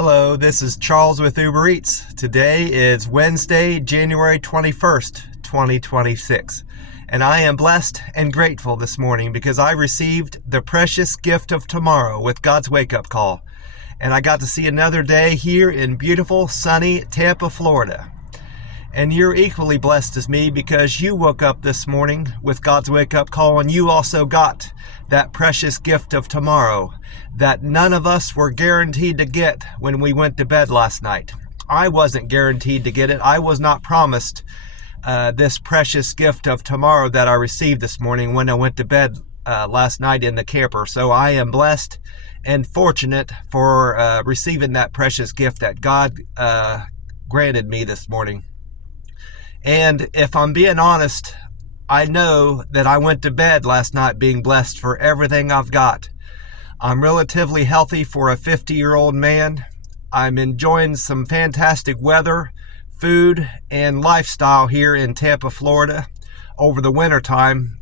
Hello, this is Charles with Uber Eats. Today is Wednesday, January 21st, 2026. And I am blessed and grateful this morning because I received the precious gift of tomorrow with God's wake-up call. And I got to see another day here in beautiful, sunny Tampa, Florida. And you're equally blessed as me because you woke up this morning with God's wake-up call and you also got that precious gift of tomorrow that none of us were guaranteed to get when we went to bed last night. I wasn't guaranteed to get it. I was not promised this precious gift of tomorrow that I received this morning when I went to bed last night in the camper. So I am blessed and fortunate for receiving that precious gift that God granted me this morning. And if I'm being honest, I know that I went to bed last night being blessed for everything I've got. I'm relatively healthy for a 50-year-old man. I'm enjoying some fantastic weather, food, and lifestyle here in Tampa, Florida. Over the winter time,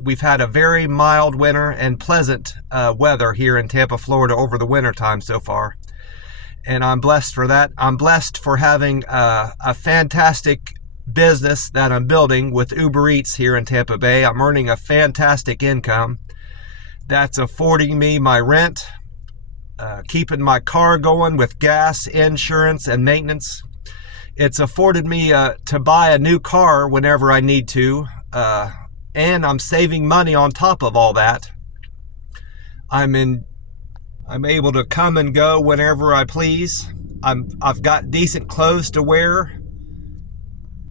we've had a very mild winter and pleasant weather here in Tampa, Florida over the winter time so far. And I'm blessed for that. I'm blessed for having a fantastic business that I'm building with Uber Eats here in Tampa Bay. I'm earning a fantastic income that's affording me my rent, keeping my car going with gas, insurance, and maintenance. It's afforded me to buy a new car whenever I need to, and I'm saving money on top of all that. I'm able to come and go whenever I please. I've got decent clothes to wear,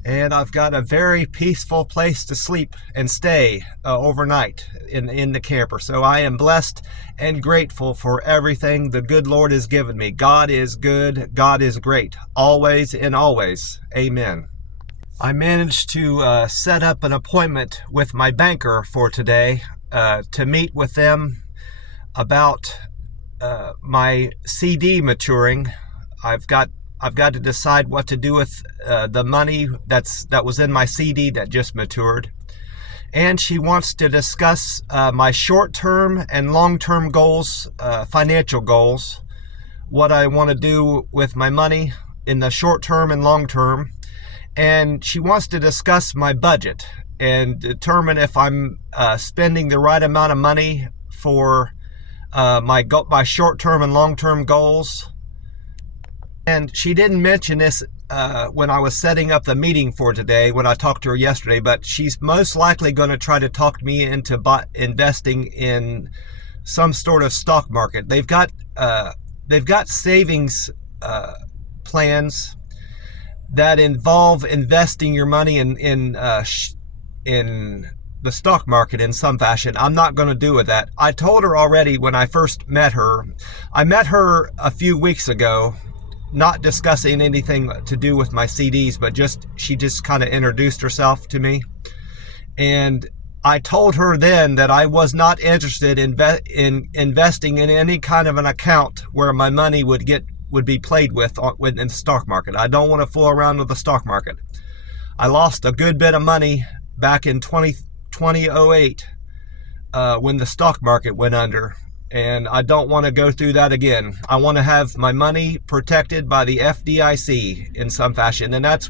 and I've got a very peaceful place to sleep and stay overnight in the camper. So I am blessed and grateful for everything the good Lord has given me. God is good. God is great. Always and always. Amen. I managed to set up an appointment with my banker for today to meet with them about my CD maturing. I've got to decide what to do with the money that was in my CD that just matured. And she wants to discuss my short-term and long-term goals, financial goals, what I want to do with my money in the short-term and long-term. And she wants to discuss my budget and determine if I'm spending the right amount of money for my short-term and long-term goals. And she didn't mention this when I was setting up the meeting for today, when I talked to her yesterday, but she's most likely going to try to talk me into investing in some sort of stock market. They've got savings plans that involve investing your money in the stock market in some fashion. I'm not going to do with that. I told her already when I first met her. I met her a few weeks ago, not discussing anything to do with my CDs, but she just kind of introduced herself to me. And I told her then that I was not interested in investing in any kind of an account where my money would be played with in the stock market. I don't want to fool around with the stock market. I lost a good bit of money back in 2008 when the stock market went under, and I don't want to go through that again. I want to have my money protected by the FDIC in some fashion, and that's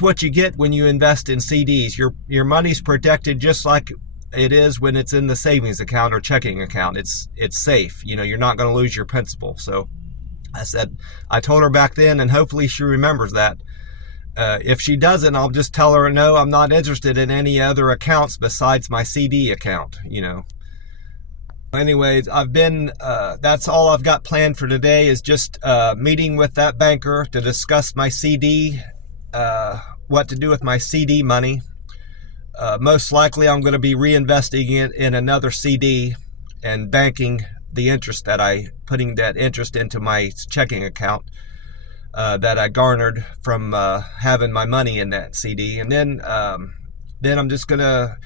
what you get when you invest in CDs. Your money's protected just like it is when it's in the savings account or checking account. It's safe. You're not going to lose your principal. So I told her back then, and hopefully she remembers that. If she doesn't, I'll just tell her, no, I'm not interested in any other accounts besides my CD account, Anyways, that's all I've got planned for today is just meeting with that banker to discuss my CD, what to do with my CD money. Most likely I'm going to be reinvesting it in another CD and banking the interest putting that interest into my checking account that I garnered from having my money in that CD. And then I'm just going to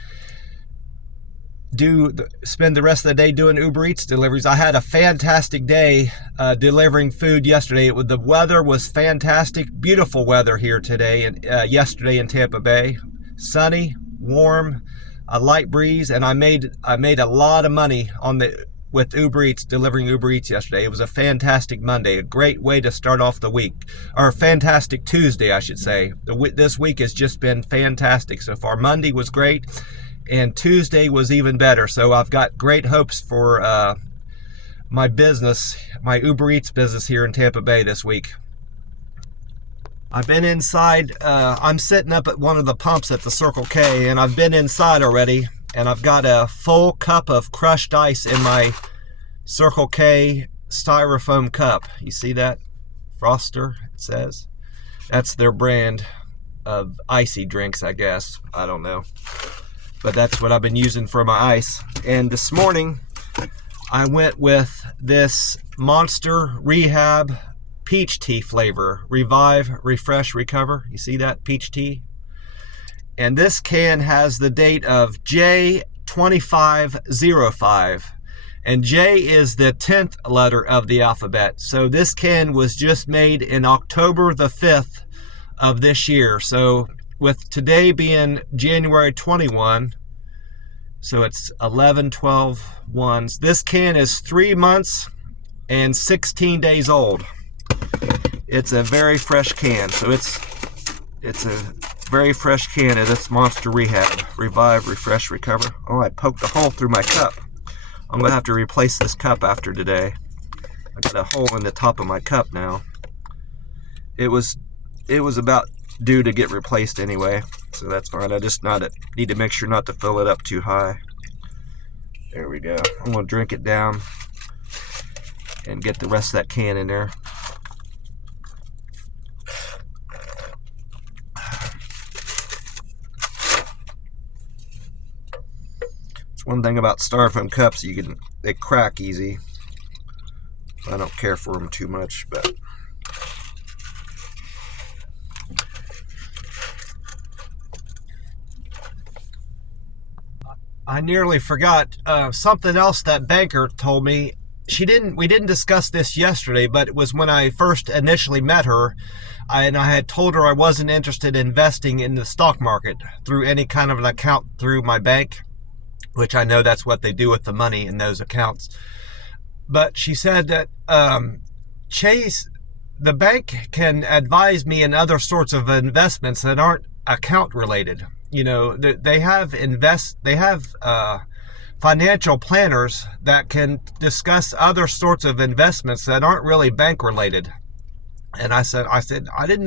spend the rest of the day doing Uber Eats deliveries. I had a fantastic day delivering food yesterday. The weather was fantastic, beautiful weather here today and yesterday in Tampa Bay. Sunny, warm, a light breeze, and I made a lot of money with Uber Eats, delivering Uber Eats yesterday. It was a fantastic Monday, a great way to start off the week, or a fantastic Tuesday, I should say. This week has just been fantastic so far. Monday was great, and Tuesday was even better. So I've got great hopes for my business, my Uber Eats business here in Tampa Bay this week. I've been inside. I'm sitting up at one of the pumps at the Circle K, and I've been inside already, and I've got a full cup of crushed ice in my Circle K styrofoam cup. You see that? Froster, it says. That's their brand of icy drinks, I guess. I don't know. But that's what I've been using for my ice. And this morning, I went with this Monster Rehab peach tea flavor. Revive, Refresh, Recover. You see that? Peach tea. And this can has the date of J2505. And J is the 10th letter of the alphabet. So this can was just made in October the 5th of this year. So with today being January 21, so it's 11, 12, 1. This can is 3 months and 16 days old. It's a very fresh can, so it's a very fresh can of this Monster Rehab. Revive, Refresh, Recover. Oh, I poked a hole through my cup. I'm gonna have to replace this cup after today. I got a hole in the top of my cup now. It was about due to get replaced anyway, so that's fine. I just need to make sure not to fill it up too high. There we go. I'm gonna drink it down and get the rest of that can in there. One thing about styrofoam cups, they crack easy. I don't care for them too much, but I nearly forgot something else that banker told me. We didn't discuss this yesterday, but it was when I first initially met her, and I had told her I wasn't interested in investing in the stock market through any kind of an account through my bank, which I know that's what they do with the money in those accounts. But she said that Chase, the bank, can advise me in other sorts of investments that aren't account related. You know, they have financial planners that can discuss other sorts of investments that aren't really bank related. And I said I didn't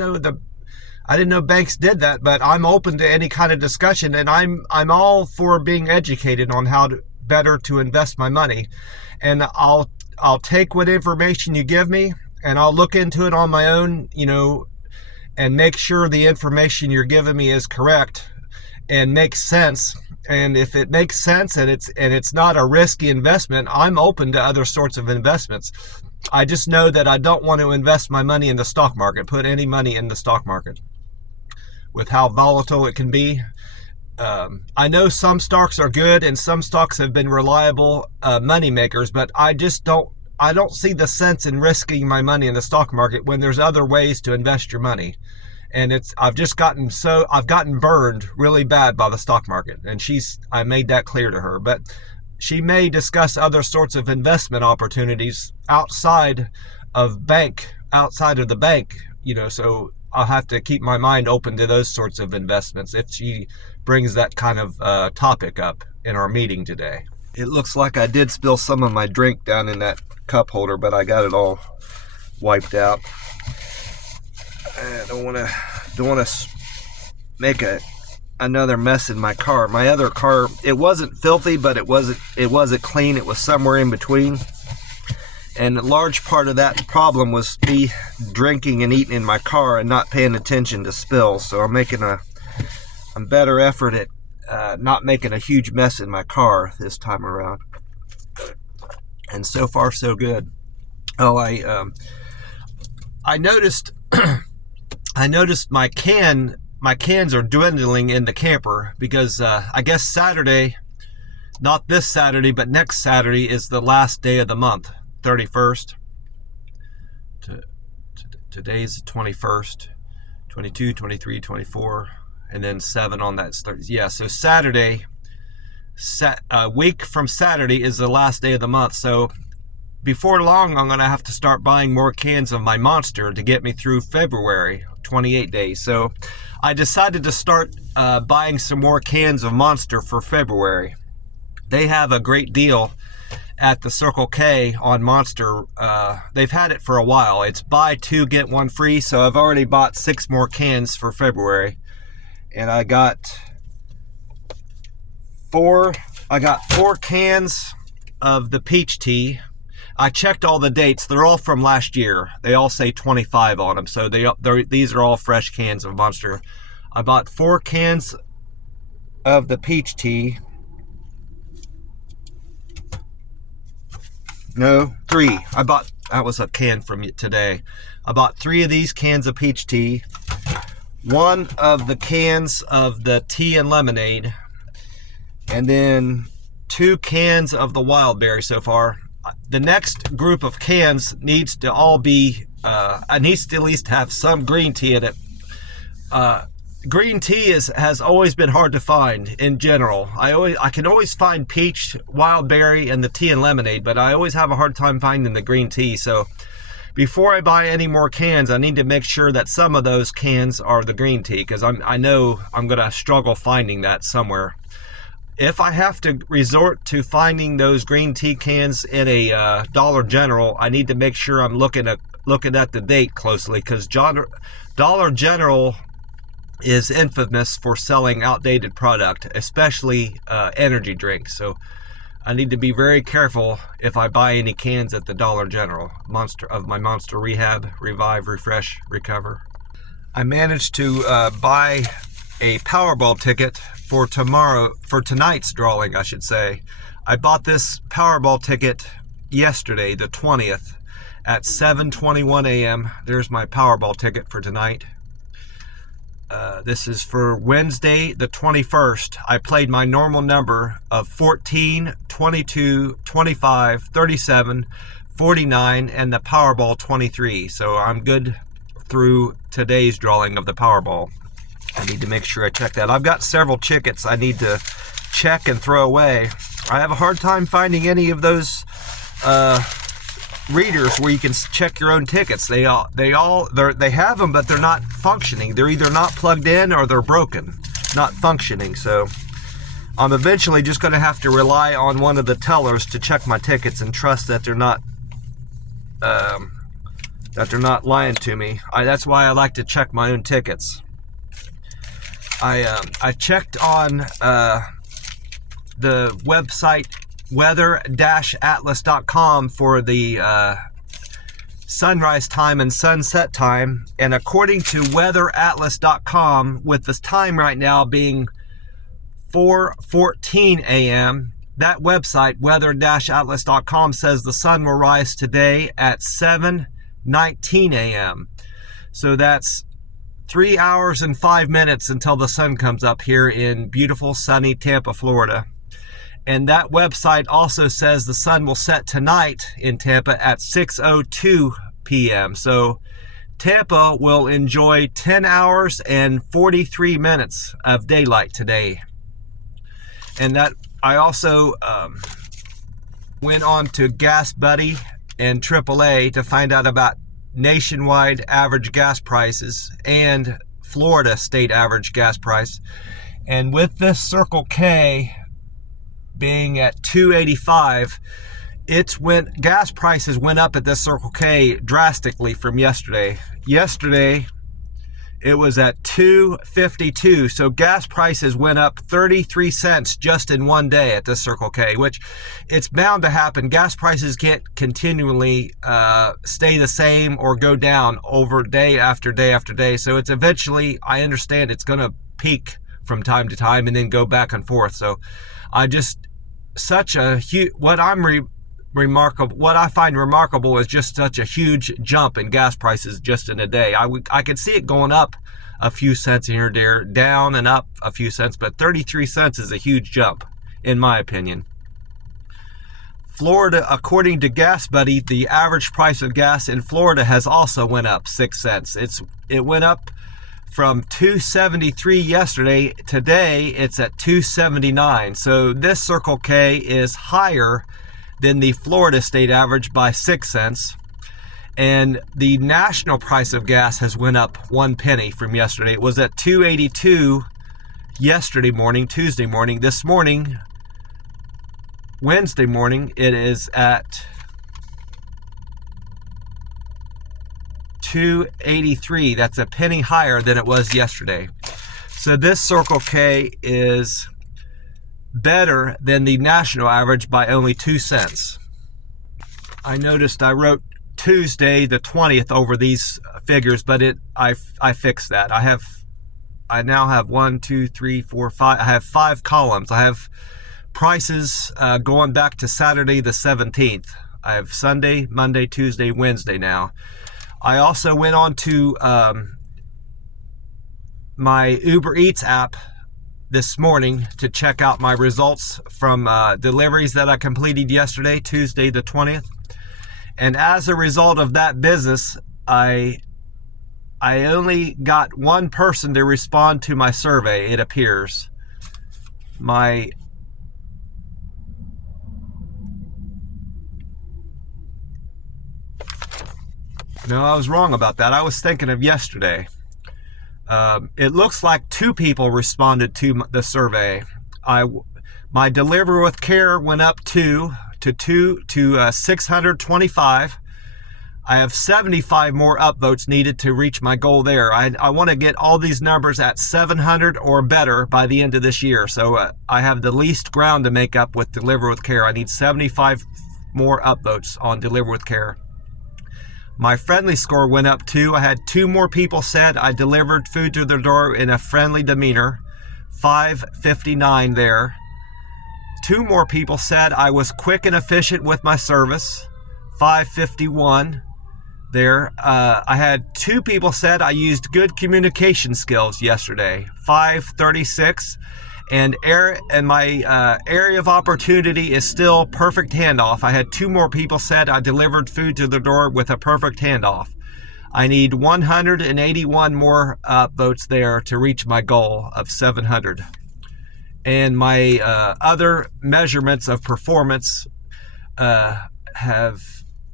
know banks did that, but I'm open to any kind of discussion, and I'm all for being educated on how better to invest my money. And I'll take what information you give me, and I'll look into it on my own, and make sure the information you're giving me is correct and makes sense. And if it makes sense and it's not a risky investment, I'm open to other sorts of investments. I just know that I don't want to invest my money in the stock market, put any money in the stock market, with how volatile it can be. I know some stocks are good and some stocks have been reliable money makers, but I don't see the sense in risking my money in the stock market when there's other ways to invest your money. And I've gotten burned really bad by the stock market, and I made that clear to her. But she may discuss other sorts of investment opportunities outside of the bank, so I'll have to keep my mind open to those sorts of investments if she brings that kind of topic up in our meeting today. It looks like I did spill some of my drink down in that cup holder, but I got it all wiped out. I don't want to make another mess in my car. My other car, it wasn't filthy, but it wasn't clean. It was somewhere in between. And a large part of that problem was me drinking and eating in my car and not paying attention to spills. So I'm making a better effort at not making a huge mess in my car this time around. And so far, so good. Oh, I noticed I noticed my cans are dwindling in the camper because I guess Saturday, not this Saturday, but next Saturday is the last day of the month, 31st. Today's the 21st, 22, 23, 24, and then 7 on that. Yeah, so Saturday A week from Saturday is the last day of the month, so before long I'm going to have to start buying more cans of my Monster to get me through February, 28 days. So I decided to start buying some more cans of Monster for February. They have a great deal at the Circle K on Monster. They've had it for a while. It's buy two, get one free, so I've already bought 6 more cans for February. And I got 4 cans of the peach tea. I checked all the dates. They're all from last year. They all say 25 on them, so these are all fresh cans of Monster. I bought 4 cans of the peach tea. No, 3. That was a can from today. I bought 3 of these cans of peach tea, 1 of the cans of the tea and lemonade, and then 2 cans of the wild berry so far. The next group of cans needs to all be, needs to at least have some green tea in it. Green tea has always been hard to find in general. I can always find peach, wild berry, and the tea and lemonade, but I always have a hard time finding the green tea. So before I buy any more cans, I need to make sure that some of those cans are the green tea, because I know I'm going to struggle finding that somewhere. If I have to resort to finding those green tea cans in a Dollar General, I need to make sure I'm looking at the date closely, because Dollar General is infamous for selling outdated product, especially energy drinks. So I need to be very careful if I buy any cans at the Dollar General. My Monster Rehab, Revive, Refresh, Recover. I managed to buy a Powerball ticket for tonight's drawing, I should say. I bought this Powerball ticket yesterday, the 20th, at 7:21 a.m. There's my Powerball ticket for tonight. This is for Wednesday, the 21st. I played my normal number of 14, 22, 25, 37, 49, and the Powerball 23. So I'm good through today's drawing of the Powerball. I need to make sure I check that. I've got several tickets I need to check and throw away. I have a hard time finding any of those readers where you can check your own tickets. They have them, but they're not functioning. They're either not plugged in or they're broken, not functioning. So I'm eventually just going to have to rely on one of the tellers to check my tickets and trust that they're not lying to me. That's why I like to check my own tickets. I checked on the website weather-atlas.com for the sunrise time and sunset time, and according to weather-atlas.com, with the time right now being 4:14 a.m., that website weather-atlas.com says the sun will rise today at 7:19 a.m. So that's 3 hours and 5 minutes until the sun comes up here in beautiful sunny Tampa, Florida. And that website also says the sun will set tonight in Tampa at 6:02 p.m. So Tampa will enjoy 10 hours and 43 minutes of daylight today. And that I also went on to Gas Buddy and AAA to find out about nationwide average gas prices and Florida state average gas price. And with this Circle K being at $2.85, gas prices went up at this Circle K drastically from yesterday. Yesterday it was at $2.52, so gas prices went up 33 cents just in one day at this Circle K, which it's bound to happen. Gas prices can't continually stay the same or go down over day after day after day. So it's eventually, I understand, it's going to peak from time to time and then go back and forth. So what I find remarkable is just such a huge jump in gas prices just in a day. I could see it going up a few cents here and there, down and up a few cents, but 33 cents is a huge jump, in my opinion. Florida, according to Gas Buddy, the average price of gas in Florida has also went up 6 cents. It went up from 273 yesterday. Today it's at 279. So this Circle K is higher than the Florida state average by 6 cents. And the national price of gas has went up 1 penny from yesterday. It was at 282 yesterday morning, Tuesday morning. This morning, Wednesday morning, it is at 283. That's a penny higher than it was yesterday. So this Circle K is better than the national average by only 2 cents. I noticed I wrote Tuesday the 20th over these figures, but I fixed that. I now have 1, 2, 3, 4, 5. I have 5 columns. I have prices going back to Saturday the 17th. I have Sunday, Monday, Tuesday, Wednesday now. I also went on to my Uber Eats app this morning to check out my results from deliveries that I completed yesterday, Tuesday the 20th. And as a result of that business, I only got one person to respond to my survey, it appears. No, I was wrong about that. I was thinking of yesterday. It looks like 2 people responded to the survey. My delivery with care went up to 625. I have 75 more upvotes needed to reach my goal there. I want to get all these numbers at 700 or better by the end of this year. So I have the least ground to make up with Deliver with Care. I need 75 more upvotes on Deliver with Care. My friendly score went up too. I had 2 more people said I delivered food to their door in a friendly demeanor. 559 there. 2 more people said I was quick and efficient with my service. 551 there. I had 2 people said I used good communication skills yesterday. 536. And my area of opportunity is still perfect handoff. I had 2 more people said I delivered food to the door with a perfect handoff. I need 181 more votes there to reach my goal of 700. And my other measurements of performance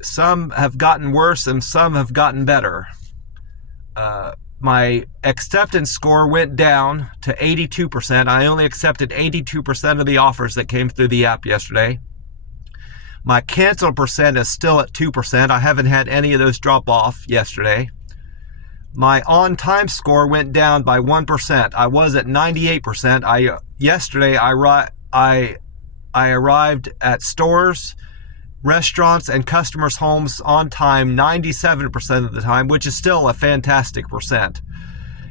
some have gotten worse and some have gotten better. My acceptance score went down to 82%. I only accepted 82% of the offers that came through the app yesterday. My cancel percent is still at 2%. I haven't had any of those drop off yesterday. My on-time score went down by 1%. I was at 98%. Yesterday I arrived at stores, restaurants, and customers' homes on time 97% of the time, which is still a fantastic percent.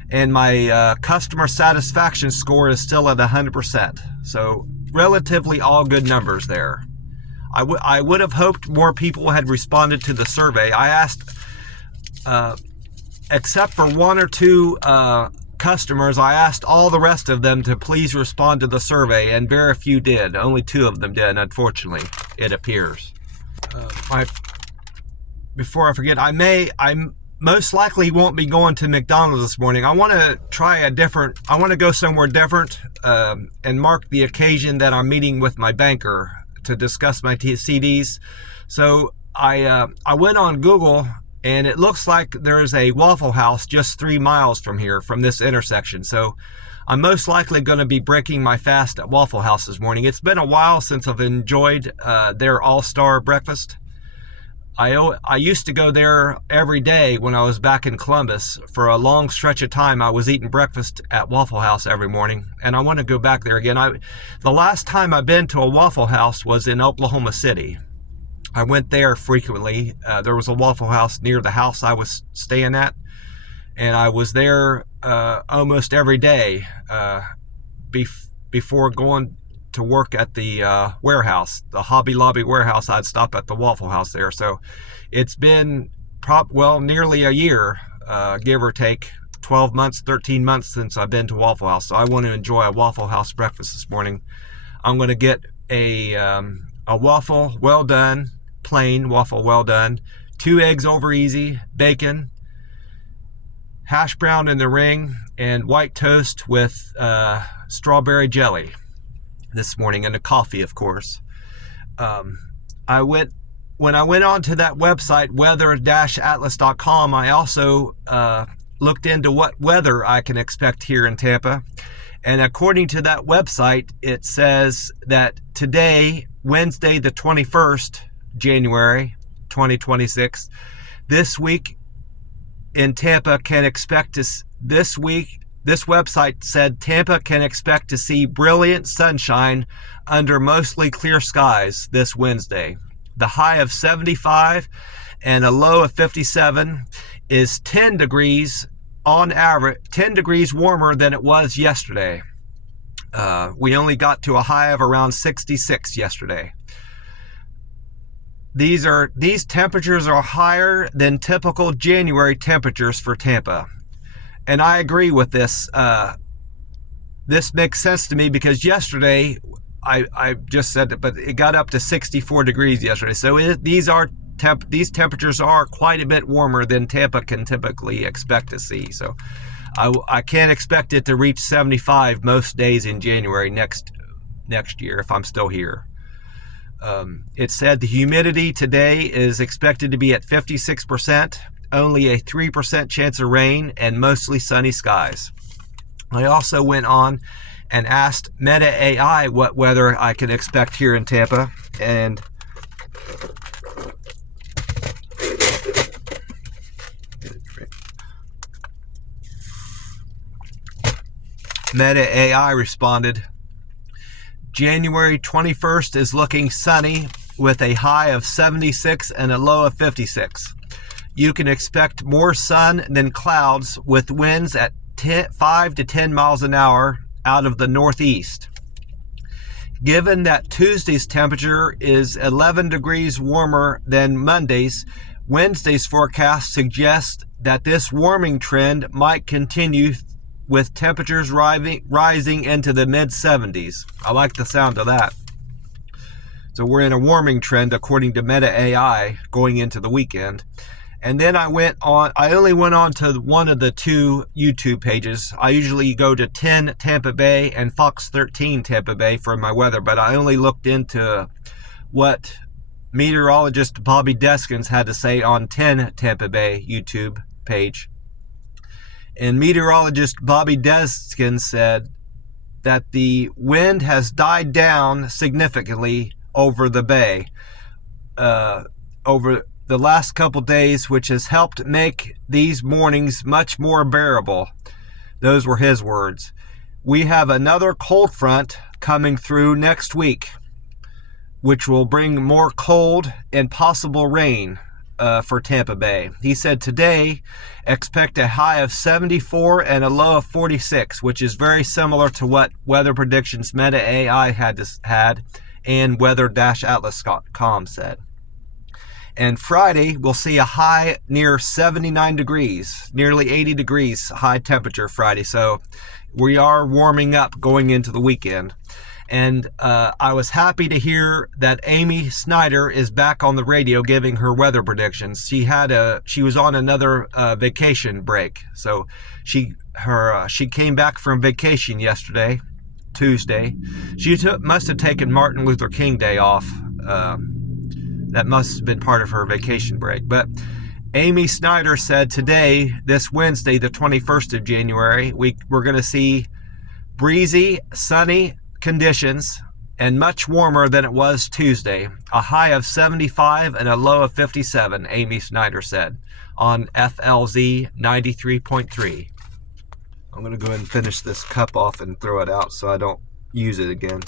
And my customer satisfaction score is still at 100%. So relatively all good numbers there. I would have hoped more people had responded to the survey. I asked, except for 1 or 2 customers, I asked all the rest of them to please respond to the survey, and very few did. Only 2 of them did, unfortunately, it appears. Before I forget, I most likely won't be going to McDonald's this morning. I want to I want to go somewhere different and mark the occasion that I'm meeting with my banker to discuss my CDs. So I went on Google, and it looks like there's a Waffle House just 3 miles from here, from this intersection. So I'm most likely going to be breaking my fast at Waffle House this morning. It's been a while since I've enjoyed their all-star breakfast. I used to go there every day when I was back in Columbus. For a long stretch of time, I was eating breakfast at Waffle House every morning, and I want to go back there again. The last time I've been to a Waffle House was in Oklahoma City. I went there frequently. There was a Waffle House near the house I was staying at, and I was there almost every day before going to work at the warehouse, the Hobby Lobby warehouse. I'd stop at the Waffle House there. So it's been nearly a year, give or take, 12 months, 13 months since I've been to Waffle House. So I want to enjoy a Waffle House breakfast this morning. I'm going to get a waffle well done, plain waffle well done, 2 eggs over easy, bacon, hash brown in the ring, and white toast with strawberry jelly this morning, and a coffee, of course. When I went on to that website, weather-atlas.com, I also looked into what weather I can expect here in Tampa. And according to that website, it says that today, Wednesday, the 21st, January 2026, this week in Tampa can expect to, this website said Tampa can expect to see brilliant sunshine under mostly clear skies this Wednesday. The high of 75 and a low of 57 is 10 degrees on average, 10 degrees warmer than it was yesterday. We only got to a high of around 66 yesterday. These temperatures are higher than typical January temperatures for Tampa. And I agree with this. This makes sense to me because yesterday, I just said it, but it got up to 64 degrees yesterday. So these temperatures are quite a bit warmer than Tampa can typically expect to see. So I can't expect it to reach 75 most days in January next year if I'm still here. It said the humidity today is expected to be at 56%, only a 3% chance of rain, and mostly sunny skies. I also went on and asked Meta AI what weather I can expect here in Tampa, and Meta AI responded, January 21st is looking sunny with a high of 76 and a low of 56. You can expect more sun than clouds with winds at 5 to 10 miles an hour out of the northeast. Given that Tuesday's temperature is 11 degrees warmer than Monday's, Wednesday's forecast suggests that this warming trend might continue with temperatures rising into the mid-70s. I like the sound of that. So we're in a warming trend according to Meta AI going into the weekend. And then I only went on to one of the two YouTube pages. I usually go to 10 Tampa Bay and Fox 13 Tampa Bay for my weather, but I only looked into what meteorologist Bobby Deskins had to say on 10 Tampa Bay YouTube page. And meteorologist Bobby Deskins said that the wind has died down significantly over the bay over the last couple days, which has helped make these mornings much more bearable. Those were his words. We have another cold front coming through next week, which will bring more cold and possible rain for Tampa Bay. He said today, expect a high of 74 and a low of 46, which is very similar to what Weather Predictions Meta AI had and weather-atlas.com said. And Friday, we'll see a high near 79 degrees, nearly 80 degrees high temperature Friday. So we are warming up going into the weekend. And I was happy to hear that Amy Snyder is back on the radio giving her weather predictions. She was on another vacation break. So she came back from vacation yesterday, Tuesday. She must have taken Martin Luther King Day off. That must have been part of her vacation break. But Amy Snyder said today, this Wednesday, the 21st of January, we're going to see breezy, sunny conditions and much warmer than it was Tuesday. A high of 75 and a low of 57, Amy Snyder said on FLZ 93.3. I'm going to go ahead and finish this cup off and throw it out so I don't use it again.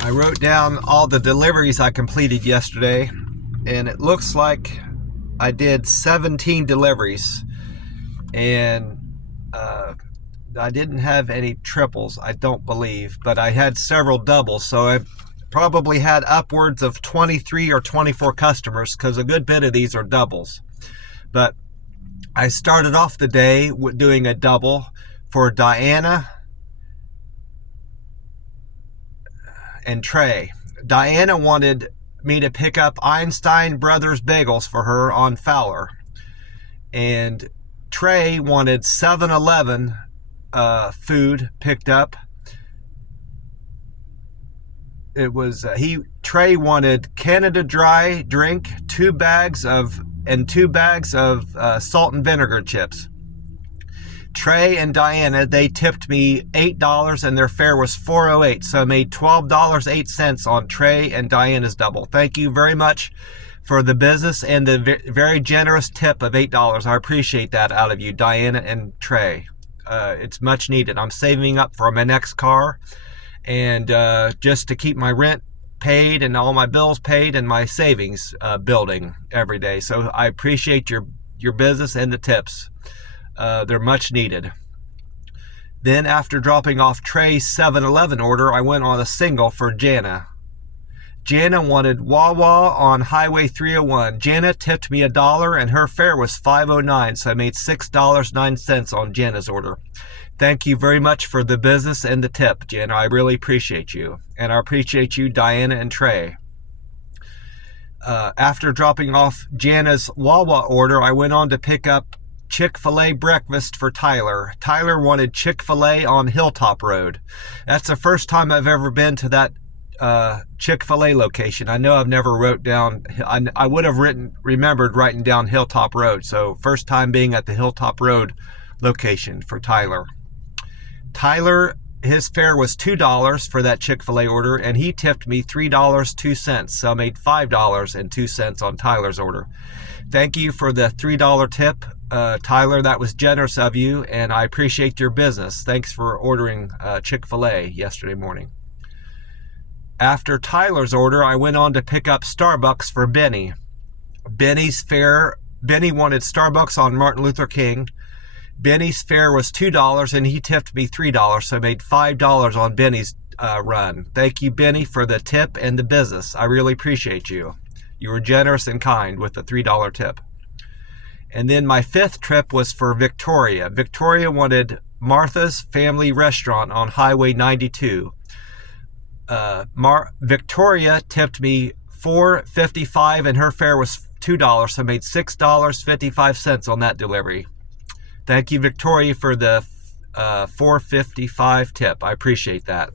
I wrote down all the deliveries I completed yesterday, and it looks like I did 17 deliveries, and I didn't have any triples, I don't believe, but I had several doubles, so I probably had upwards of 23 or 24 customers, because a good bit of these are doubles. But I started off the day with doing a double for Diana and Trey. Diana wanted me to pick up Einstein Brothers bagels for her on Fowler. And Trey wanted 7-Eleven food picked up. It was Trey wanted Canada Dry drink, 2 bags of salt and vinegar chips. Trey and Diana, they tipped me $8 and their fare was $4.08, so I made $12.08 on Trey and Diana's double. Thank you very much for the business and the very generous tip of $8. I appreciate that out of you, Diana and Trey. It's much needed. I'm saving up for my next car, and just to keep my rent paid and all my bills paid and my savings building every day. So I appreciate your business and the tips. They're much needed. Then after dropping off Trey's 7-Eleven order, I went on a single for Jana. Jana wanted Wawa on Highway 301. Jana tipped me $1 and her fare was $5.09, so I made $6.09 on Jana's order. Thank you very much for the business and the tip, Jana. I really appreciate you. And I appreciate you, Diana and Trey. After dropping off Jana's Wawa order, I went on to pick up Chick-fil-A breakfast for Tyler. Tyler wanted Chick-fil-A on Hilltop Road. That's the first time I've ever been to that Chick-fil-A location. I know I've never wrote down, I would have remembered writing down Hilltop Road. So first time being at the Hilltop Road location for Tyler. Tyler, his fare was $2 for that Chick-fil-A order, and he tipped me $3.02. So I made $5.02 on Tyler's order. Thank you for the $3 tip, Tyler. That was generous of you, and I appreciate your business. Thanks for ordering Chick-fil-A yesterday morning. After Tyler's order, I went on to pick up Starbucks for Benny. Benny wanted Starbucks on Martin Luther King. Benny's fare was $2 and he tipped me $3, so I made $5 on Benny's run. Thank you, Benny, for the tip and the business. I really appreciate you. You were generous and kind with the $3 tip. And then my 5th trip was for Victoria. Victoria wanted Martha's Family Restaurant on Highway 92. Victoria tipped me $4.55 and her fare was $2, so I made $6.55 on that delivery. Thank you, Victoria, for the $4.55 tip. I appreciate that.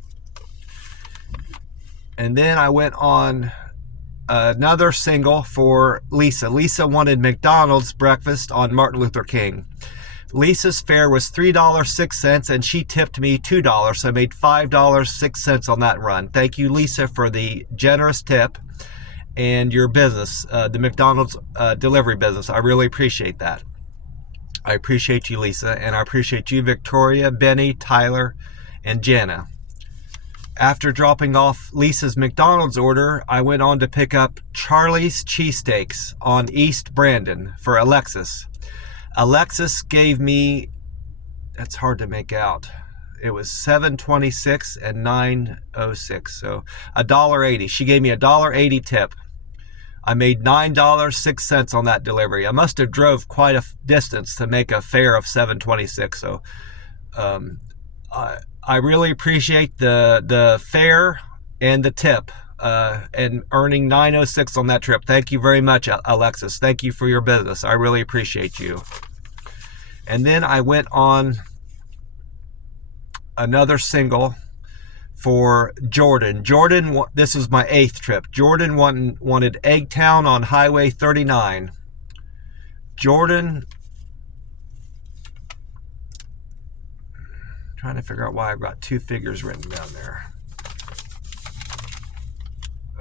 And then I went on another single for Lisa. Lisa wanted McDonald's breakfast on Martin Luther King. Lisa's fare was $3.06 and she tipped me $2, so I made $5.06 on that run. Thank you, Lisa, for the generous tip and your business, the McDonald's delivery business. I really appreciate that. I appreciate you, Lisa, and I appreciate you, Victoria, Benny, Tyler, and Jana. After dropping off Lisa's McDonald's order, I went on to pick up Charlie's Cheesesteaks on East Brandon for Alexis. Alexis gave me, that's hard to make out, it was $7.26 and $9.06, so $1.80. She gave me a $1.80 tip. I made $9.06 on that delivery. I must have drove quite a distance to make a fare of $7.26. So I really appreciate the fare and the tip and earning $9.06 on that trip. Thank you very much, Alexis. Thank you for your business. I really appreciate you. And then I went on another single for Jordan. Jordan, this is my 8th trip. Jordan wanted Eggtown on Highway 39. Jordan, trying to figure out why I've got 2 figures written down there.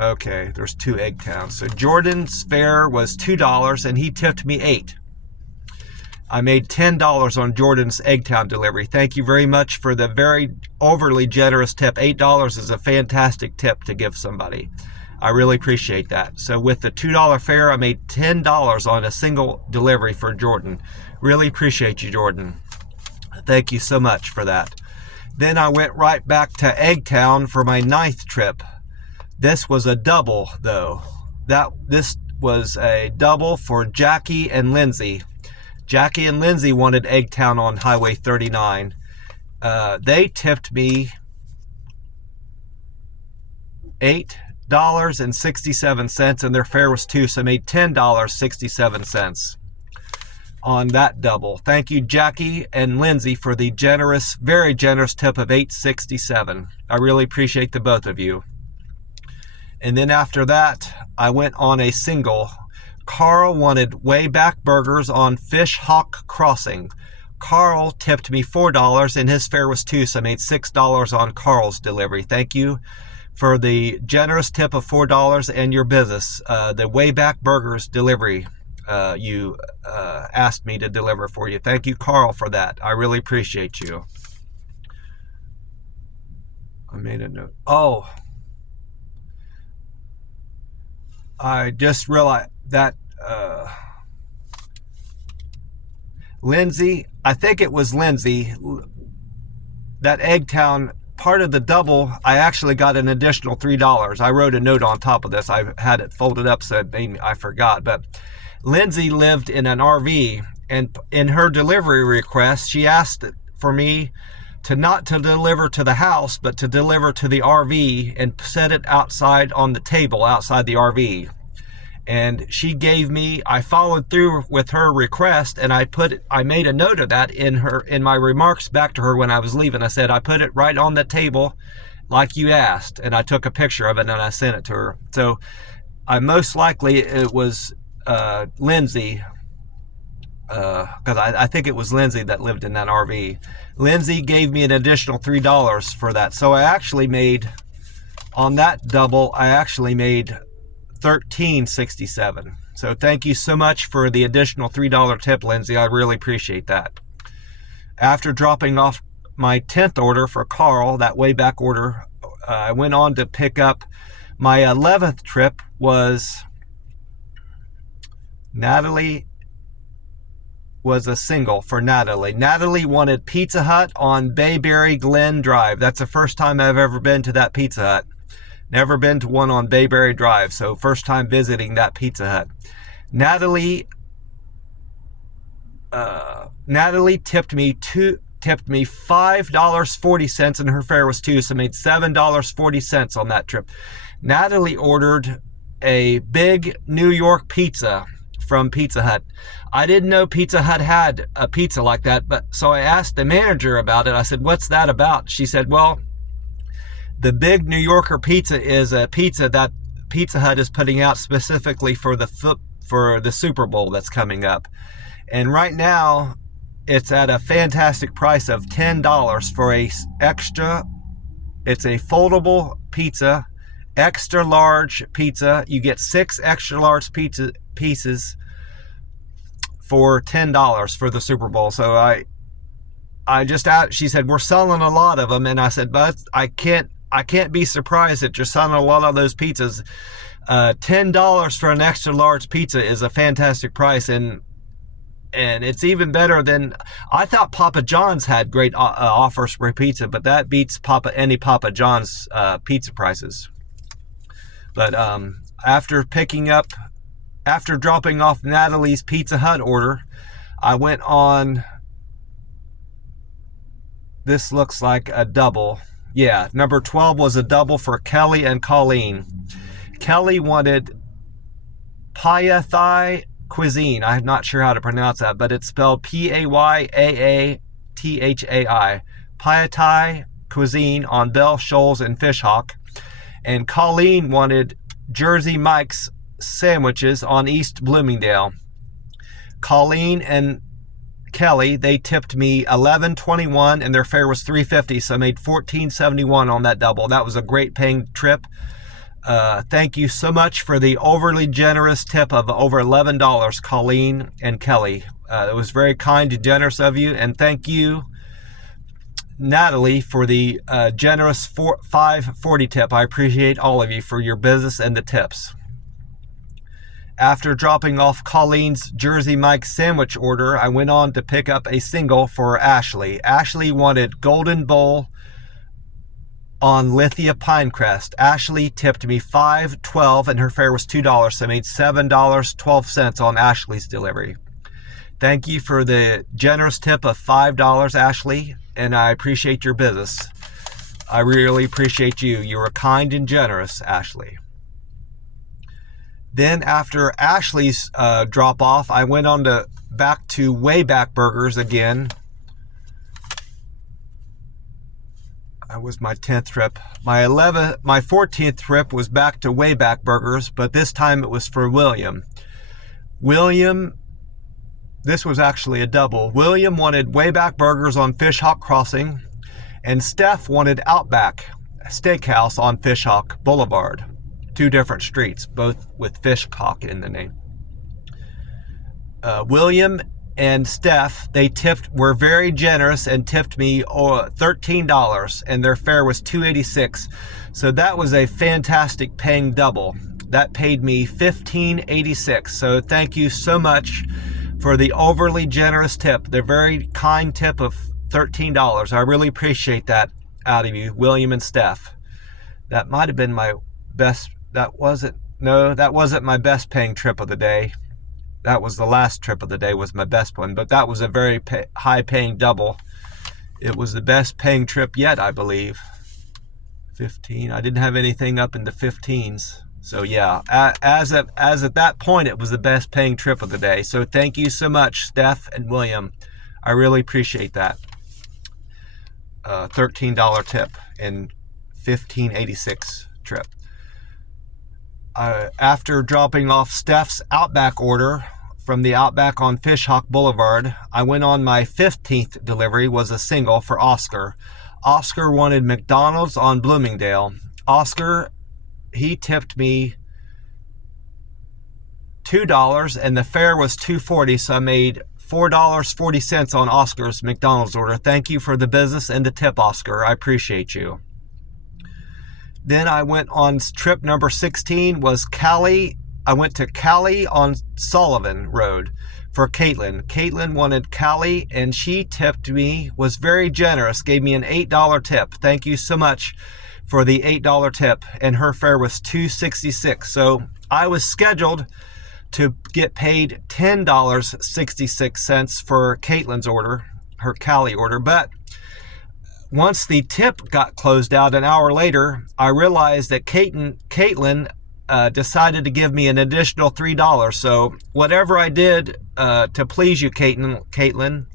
Okay, there's 2 Eggtowns. So Jordan's fare was $2 and he tipped me $8. I made $10 on Jordan's Eggtown delivery. Thank you very much for the very overly generous tip. $8 is a fantastic tip to give somebody. I really appreciate that. So with the $2 fare, I made $10 on a single delivery for Jordan. Really appreciate you, Jordan. Thank you so much for that. Then I went right back to Eggtown for my 9th trip. This was a double, though. This was a double for Jackie and Lindsay. Jackie and Lindsay wanted Eggtown on Highway 39. They tipped me $8 $8.67, and their fare was $2, so I made $10.67 on that double. Thank you, Jackie and Lindsay, for the generous, very generous tip of $8.67. I really appreciate the both of you. And then after that, I went on a single. Carl wanted way back burgers on Fish Hawk Crossing. Carl tipped me $4 and his fare was $2, so I made $6 on Carl's delivery. Thank you for the generous tip of $4 and your business. The way back burgers delivery you asked me to deliver for you. Thank you, Carl, for that. I really appreciate you. I made a note. Oh, I just realized that Lindsay, I think it was Lindsay, that Eggtown part of the double, I actually got an additional $3. I wrote a note on top of this. I had it folded up so I forgot. But Lindsay lived in an RV, and in her delivery request, she asked for me to not to deliver to the house, but to deliver to the RV and set it outside on the table outside the RV. And she gave me, I followed through with her request, and I made a note of that in my remarks back to her when I was leaving. I said, I put it right on the table like you asked, and I took a picture of it and I sent it to her. So most likely it was Lindsay, because I think it was Lindsay that lived in that RV. Lindsay gave me an additional $3 for that. So I actually made, on that double, I actually made $13.67. So thank you so much for the additional $3 tip, Lindsay. I really appreciate that. After dropping off my 10th order for Carl, that way back order, I went on to pick up my 11th trip. Was Natalie, was a single for Natalie. Natalie wanted Pizza Hut on Bayberry Glen Drive. That's the first time I've ever been to that Pizza Hut. Never been to one on Bayberry Drive, so first time visiting that Pizza Hut. Natalie tipped me $5.40, and her fare was $2, so I made $7.40 on that trip. Natalie ordered a big New York pizza from Pizza Hut. I didn't know Pizza Hut had a pizza like that, but so I asked the manager about it. I said, "What's that about?" She said, "Well, the big New Yorker pizza is a pizza that Pizza Hut is putting out specifically for the Super Bowl that's coming up. And right now, it's at a fantastic price of $10 for it's a foldable pizza, extra large pizza. You get 6 extra large pieces for $10 for the Super Bowl. So I just asked, she said, "We're selling a lot of them." And I said, "But I can't be surprised that you're selling a lot of those pizzas. $10 for an extra large pizza is a fantastic price, and it's even better than, I thought Papa John's had great offers for pizza, but that beats any Papa John's pizza prices." But after dropping off Natalie's Pizza Hut order, I went on, this looks like a double. Yeah, number 12 was a double for Kelly and Colleen. Kelly wanted Paythai Cuisine. I'm not sure how to pronounce that, but it's spelled Payaathai. Paythai Cuisine on Bell Shoals and Fish Hawk. And Colleen wanted Jersey Mike's sandwiches on East Bloomingdale. Colleen and Kelly, they tipped me $11.21 and their fare was $3.50, so I made $14.71 on that double. That was a great paying trip. Thank you so much for the overly generous tip of over $11, Colleen and Kelly. It was very kind and generous of you, and thank you, Natalie, for the generous $5.40 tip. I appreciate all of you for your business and the tips. After dropping off Colleen's Jersey Mike sandwich order, I went on to pick up a single for Ashley. Ashley wanted Golden Bowl on Lithia Pinecrest. Ashley tipped me $5.12 and her fare was $2, so I made $7.12 on Ashley's delivery. Thank you for the generous tip of $5, Ashley, and I appreciate your business. I really appreciate you. You were kind and generous, Ashley. Then after Ashley's drop off, I went on to back to OutBack Burgers again. That was my 10th trip. My 14th trip was back to OutBack Burgers, but this time it was for William. This was actually a double. William wanted OutBack Burgers on Fishhawk Crossing, and Steph wanted OutBack Steakhouse on Fishhawk Boulevard. 2 different streets, both with Fishhawk in the name. William and Steph, were very generous and tipped me $13, and their fare was $2.86. So that was a fantastic paying double. That paid me $15.86. So thank you so much for the overly generous tip, the very kind tip of $13. I really appreciate that out of you, William and Steph. That might have been my best. That wasn't my best paying trip of the day. That was the last trip of the day, was my best one, but that was a very high paying double. It was the best paying trip yet, I believe. 15. I didn't have anything up in the 15s. So yeah, as at that point, it was the best paying trip of the day. So thank you so much, Steph and William. I really appreciate that. $13 tip and $15.86 trip. After dropping off Steph's OutBack order from the OutBack on Fishhawk Boulevard, I went on my 15th delivery, was a single for Oscar. Oscar wanted McDonald's on Bloomingdale. Oscar, he tipped me $2 and the fare was $2.40, so I made $4.40 on Oscar's McDonald's order. Thank you for the business and the tip, Oscar. I appreciate you. Then I went on trip number 16 was Cali. I went to Cali on Sullivan Road for Caitlin. Caitlin wanted Cali and she tipped me, was very generous, gave me an $8 tip. Thank you so much for the $8 tip, and her fare was $2.66. So I was scheduled to get paid $10.66 for Caitlin's order, her Cali order, but once the tip got closed out an hour later, I realized that Caitlin decided to give me an additional $3. So whatever I did to please you, Caitlin,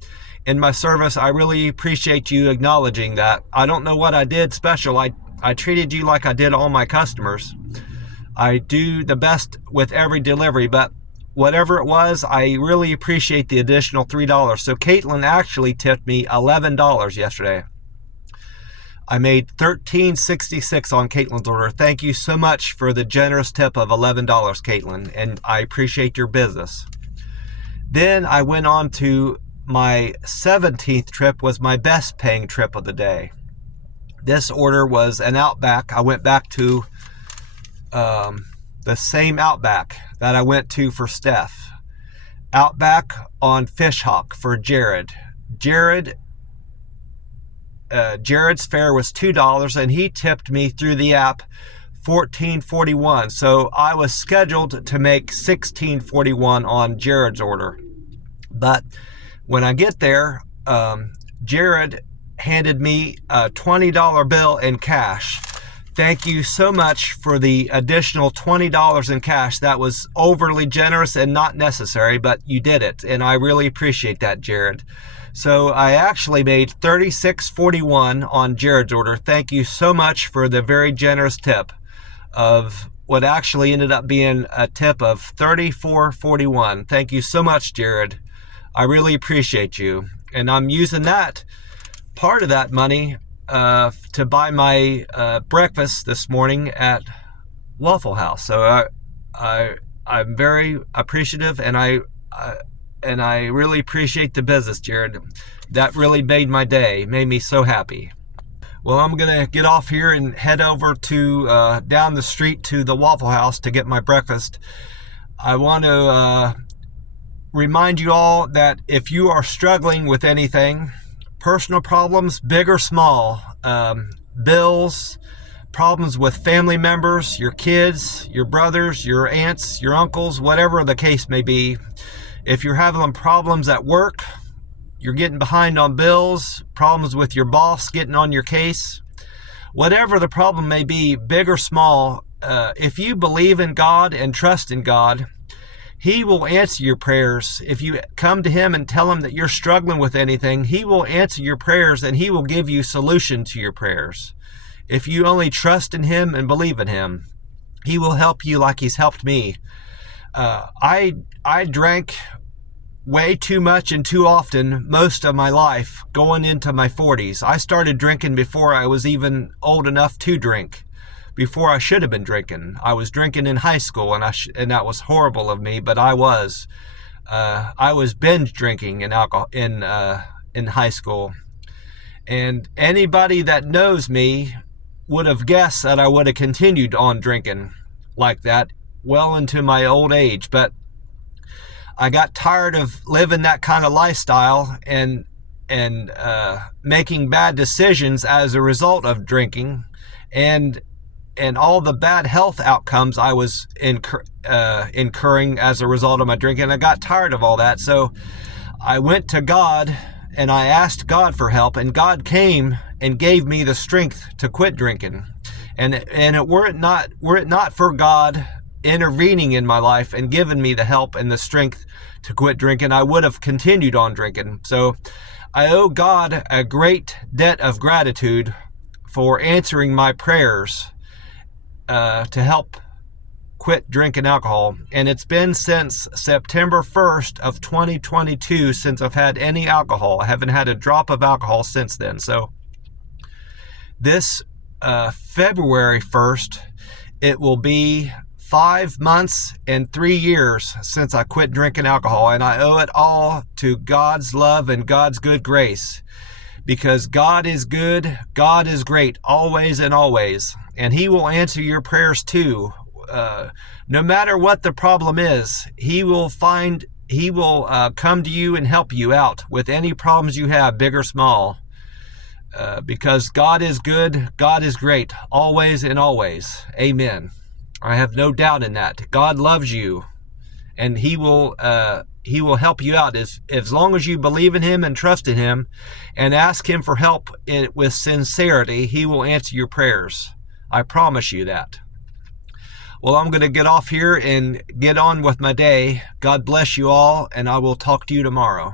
in my service, I really appreciate you acknowledging that. I don't know what I did special. I treated you like I did all my customers. I do the best with every delivery, but whatever it was, I really appreciate the additional $3. So Caitlin actually tipped me $11 yesterday. I made $13.66 on Caitlin's order. Thank you so much for the generous tip of $11, Caitlin, and I appreciate your business. Then I went on to my 17th trip, was my best paying trip of the day. This order was an OutBack. I went back to the same OutBack that I went to for Steph. OutBack on Fishhawk for Jared. Jared's fare was $2 and he tipped me through the app $14.41. So I was scheduled to make $16.41 on Jared's order. But when I get there, Jared handed me a $20 bill in cash. Thank you so much for the additional $20 in cash. That was overly generous and not necessary, but you did it, and I really appreciate that, Jared. So I actually made $36.41 on Jared's order. Thank you so much for the very generous tip of what actually ended up being a tip of $34.41. Thank you so much, Jared. I really appreciate you. And I'm using that, part of that money, to buy my breakfast this morning at Waffle House. So I'm very appreciative, and I really appreciate the business, Jared. That really made my day, made me so happy. Well, I'm gonna get off here and head over to down the street to the Waffle House to get my breakfast. I want to remind you all that if you are struggling with anything, personal problems, big or small, bills, problems with family members, your kids, your brothers, your aunts, your uncles, whatever the case may be, if you're having problems at work, you're getting behind on bills, problems with your boss getting on your case, whatever the problem may be, big or small, if you believe in God and trust in God, He will answer your prayers. If you come to Him and tell Him that you're struggling with anything, He will answer your prayers and He will give you solution to your prayers. If you only trust in Him and believe in Him, He will help you like He's helped me. I drank way too much and too often most of my life going into my 40s. I started drinking before I was even old enough to drink, before I should have been drinking. I was drinking in high school, and that was horrible of me, but I was binge drinking in alcohol in high school. And anybody that knows me would have guessed that I would have continued on drinking like that well into my old age, but I got tired of living that kind of lifestyle and making bad decisions as a result of drinking, and all the bad health outcomes I was incurring as a result of my drinking. I got tired of all that, so I went to God and I asked God for help, and God came and gave me the strength to quit drinking. And were it not for God intervening in my life and giving me the help and the strength to quit drinking, I would have continued on drinking. So I owe God a great debt of gratitude for answering my prayers to help quit drinking alcohol. And it's been since September 1st of 2022 since I've had any alcohol. I haven't had a drop of alcohol since then. So this February 1st, it will be 5 months and 3 years since I quit drinking alcohol, and I owe it all to God's love and God's good grace, because God is good, God is great, always and always, and He will answer your prayers too. No matter what the problem is, He will come to you and help you out with any problems you have, big or small, because God is good, God is great, always and always. Amen. I have no doubt in that. God loves you, and He will help you out as long as you believe in Him and trust in Him and ask Him for help with sincerity. He will answer your prayers. I promise you that. Well, I'm going to get off here and get on with my day. God bless you all, and I will talk to you tomorrow.